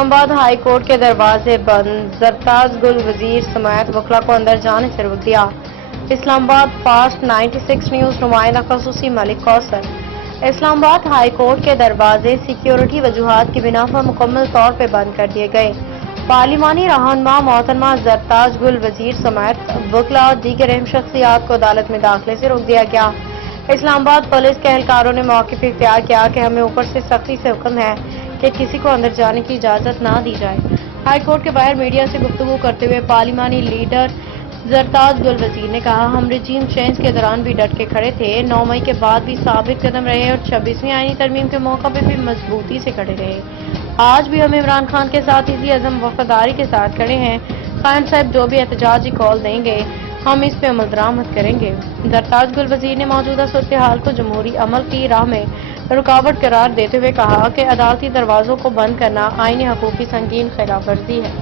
اسلام آباد high court کے دروازے بند، زرتاج گل وزیر سمیت وکلا کو اندر جانے سے روک دیا۔ اسلام آباد فاسٹ 96 نیوز نمائندہ خصوصی ملک کوثر۔ اسلام آباد ہائی کورٹ کے دروازے سیکیورٹی وجوہات کی بنا پر مکمل طور پر بند کر دیے گئے۔ پارلیمانی رہنما محترمہ زرتاج گل وزیر سمیت وکلا اور دیگر اہم شخصیات کو عدالت میں داخلے سے روک دیا گیا۔ اسلام آباد پولیس کے اہلکاروں نے موقف اختیار کیا کہ ہمیں اوپر سے سختی سے حکم ہے کہ کسی کو اندر جانے کی اجازت نہ دی جائے۔ ہائی کورٹ کے باہر میڈیا سے گفتگو کرتے ہوئے پارلیمانی لیڈر زرتاج گل وزیر نے کہا، ہم رجیم چینج کے دوران بھی ڈٹ کے کھڑے تھے، 9 مئی کے بعد بھی ثابت قدم رہے اور 26ویں آئینی ترمیم کے موقع پہ بھی مضبوطی سے کھڑے رہے۔ آج بھی ہم عمران خان کے ساتھ اسی عزم وفاداری کے ساتھ کھڑے ہیں۔ قائم صاحب جو بھی احتجاجی کال دیں گے ہم اس پہ عمل درآمد کریں گے۔ زرتاج گل وزیر نے موجودہ صورتحال کو جمہوری عمل کی راہ میں رکاوٹ قرار دیتے ہوئے کہا کہ عدالتی دروازوں کو بند کرنا آئینی حقوق کی سنگین خلاف ورزی ہے۔